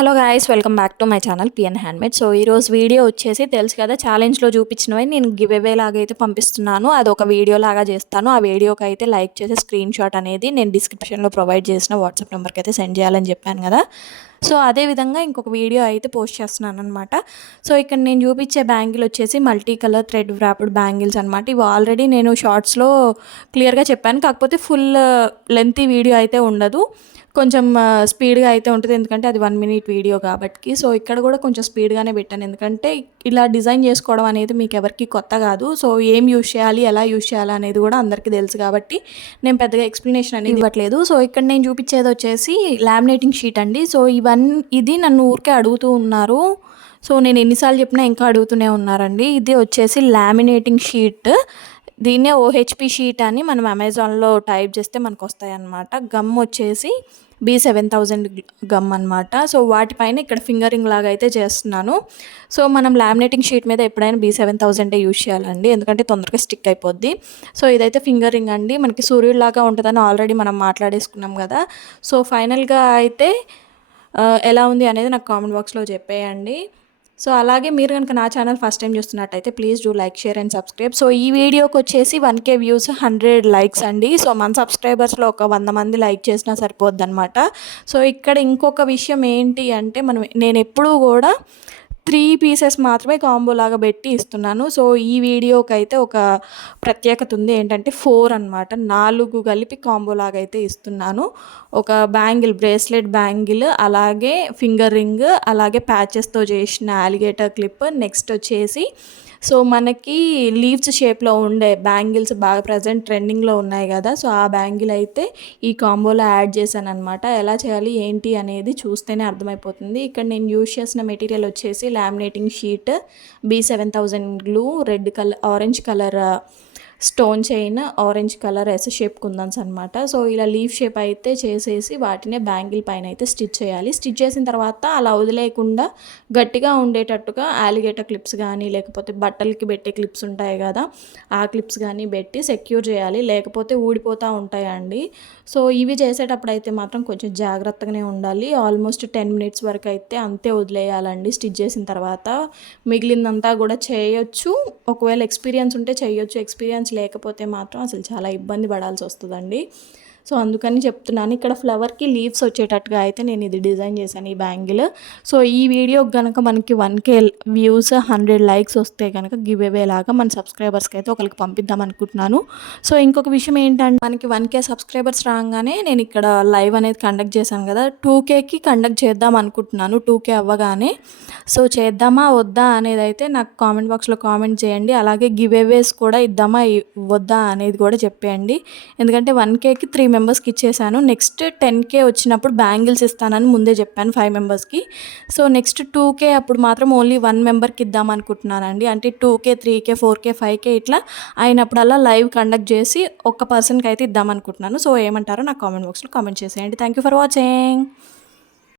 Hello guys, welcome back to my channel PN handmade. So ఈరోజు video వచ్చేసి తెలుసు కదా, ఛాలెంజ్లో చూపించినవి నేను గివ్ అవే లాగా అయితే పంపిస్తున్నాను. అది ఒక వీడియో లాగా చేస్తాను. ఆ వీడియోకి అయితే లైక్ చేసి స్క్రీన్ షాట్ అనేది నేను డిస్క్రిప్షన్లో ప్రొవైడ్ చేసిన వాట్సాప్ నెంబర్కి అయితే సెండ్ చేయాలని చెప్పాను కదా. సో అదేవిధంగా ఇంకొక వీడియో అయితే పోస్ట్ చేస్తున్నాను అనమాట. సో ఇక్కడ నేను చూపించే బ్యాంగిల్ వచ్చేసి multi colour thread wrapped bangles అనమాట. ఇవి ఆల్రెడీ నేను షార్ట్స్లో క్లియర్గా చెప్పాను, కాకపోతే ఫుల్ లెంతీ వీడియో అయితే ఉండదు, కొంచెం స్పీడ్గా అయితే ఉంటుంది, ఎందుకంటే అది 1 minute వీడియో కాబట్టి. సో ఇక్కడ కూడా కొంచెం స్పీడ్గానే పెట్టాను, ఎందుకంటే ఇలా డిజైన్ చేసుకోవడం అనేది మీకు ఎవరికి కొత్త కాదు. సో ఏం యూజ్ చేయాలి, ఎలా యూజ్ చేయాలి అనేది కూడా అందరికీ తెలుసు కాబట్టి నేను పెద్దగా ఎక్స్ప్లెనేషన్ అనేది ఇవ్వట్లేదు. సో ఇక్కడ నేను చూపించేది వచ్చేసి లామినేటింగ్ షీట్ అండి. సో ఇది నన్ను ఊరికే అడుగుతూ ఉన్నారు. సో నేను ఎన్నిసార్లు చెప్పినా ఇంకా అడుగుతూనే ఉన్నారండి. ఇది వచ్చేసి లామినేటింగ్ షీట్. దీన్నే ఓహెచ్పి షీట్ అని మనం అమెజాన్లో టైప్ చేస్తే మనకు వస్తాయి అన్నమాట. గమ్ వచ్చేసి B7000 గమ్ అనమాట. సో వాటిపైన ఇక్కడ ఫింగరింగ్ లాగా అయితే చేస్తున్నాను. సో మనం లామినేటింగ్ షీట్ మీద ఎప్పుడైనా B7000 యూజ్ చేయాలండి, ఎందుకంటే తొందరగా స్టిక్ అయిపోద్ది. సో ఇదైతే ఫింగరింగ్ అండి, మనకి సూర్యుడిలాగా ఉంటుందని ఆల్రెడీ మనం మాట్లాడేసుకున్నాం కదా. సో ఫైనల్గా అయితే ఎలా ఉంది అనేది నాకు కామెంట్ బాక్స్లో చెప్పేయండి. సో అలాగే మీరు కనుక నా ఛానల్ ఫస్ట్ టైం చూస్తున్నట్టయితే please do like, share and subscribe. So ఈ వీడియోకి వచ్చేసి 1K వ్యూస్, 100 likes అండి. సో మన సబ్స్క్రైబర్స్లో ఒక 100 మంది లైక్ చేసినా సరిపోద్ది అనమాట. సో ఇక్కడ ఇంకొక విషయం ఏంటి అంటే, నేను ఎప్పుడూ కూడా 3 pieces మాత్రమే కాంబో లాగా పెట్టి ఇస్తున్నాను. సో ఈ వీడియోకి అయితే ఒక ప్రత్యేకత ఉంది, ఏంటంటే 4 అనమాట, 4 కలిపి కాంబో లాగా అయితే ఇస్తున్నాను. ఒక బ్యాంగిల్, బ్రేస్లెట్ బ్యాంగిల్, అలాగే ఫింగర్ రింగ్, అలాగే ప్యాచెస్తో చేసిన అలిగేటర్ క్లిప్. నెక్స్ట్ వచ్చేసి సో మనకి లీవ్స్ షేప్లో ఉండే బ్యాంగిల్స్ బాగా ప్రజెంట్ ట్రెండింగ్లో ఉన్నాయి కదా. సో ఆ బ్యాంగిల్ అయితే ఈ కాంబోలో యాడ్ చేశాను అనమాట. ఎలా చేయాలి ఏంటి అనేది చూస్తేనే అర్థమైపోతుంది. ఇక్కడ నేను యూజ్ చేసిన మెటీరియల్ వచ్చేసి laminating sheet, B7000 glue, orange colour stone chain, orange colour S shape కుందన్స్ అనమాట. సో ఇలా లీఫ్ షేప్ అయితే చేసేసి వాటినే బ్యాంగిల్ పైన అయితే స్టిచ్ చేయాలి. స్టిచ్ చేసిన తర్వాత అలా వదిలేయకుండా గట్టిగా ఉండేటట్టుగా అలిగేటర్ క్లిప్స్ కానీ, లేకపోతే బట్టలకి పెట్టే క్లిప్స్ ఉంటాయి కదా, ఆ క్లిప్స్ కానీ పెట్టి సెక్యూర్ చేయాలి, లేకపోతే ఊడిపోతూ ఉంటాయండి. సో ఇవి చేసేటప్పుడు అయితే మాత్రం కొంచెం జాగ్రత్తగానే ఉండాలి. ఆల్మోస్ట్ 10 minutes వరకు అయితే అంతే వదిలేయాలండి స్టిచ్ చేసిన తర్వాత. మిగిలిందంతా కూడా చేయొచ్చు, ఒకవేళ ఎక్స్పీరియన్స్ ఉంటే చేయొచ్చు, ఎక్స్పీరియన్స్ లేకపోతే మాత్రం అసలు చాలా ఇబ్బంది పడాల్సి వస్తుందండి. సో అందుకని చెప్తున్నాను. ఇక్కడ ఫ్లవర్కి లీవ్స్ వచ్చేటట్టుగా అయితే నేను ఇది డిజైన్ చేశాను, ఈ బ్యాంగిల్. సో ఈ వీడియో కనుక మనకి 1K వ్యూస్, 100 likes వస్తే కనుక గివ్ అవే లాగా మన సబ్స్క్రైబర్స్కి అయితే ఒకరికి పంపిద్దాం అనుకుంటున్నాను. సో ఇంకొక విషయం ఏంటంటే, మనకి 1K సబ్స్క్రైబర్స్ రాగానే నేను ఇక్కడ లైవ్ అనేది కండక్ట్ చేశాను కదా, 2Kకి కండక్ట్ చేద్దాం అనుకుంటున్నాను. 2K అవ్వగానే సో చేద్దామా వద్దా అనేది అయితే నాకు కామెంట్ బాక్స్లో కామెంట్ చేయండి. అలాగే గివ్ అవేస్ కూడా ఇద్దామా వద్దా అనేది కూడా చెప్పేయండి, ఎందుకంటే 1Kకి 3 మెంబర్స్కి ఇచ్చేసాను. నెక్స్ట్ 10K వచ్చినప్పుడు బ్యాంగిల్స్ ఇస్తానని ముందే చెప్పాను 5 మెంబర్స్కి. సో నెక్స్ట్ 2K అప్పుడు మాత్రం ఓన్లీ 1 మెంబర్కి ఇద్దాం అనుకుంటున్నానండి. అంటే 2K, 3K, 4K, 5K ఇట్లా అయినప్పుడల్లా లైవ్ కండక్ట్ చేసి ఒక్క పర్సన్కి అయితే ఇద్దాం అనుకుంటున్నాను. సో ఏమంటారో నాకు కామెంట్ బాక్స్లో కామెంట్ చేసేయండి. Thank you for watching.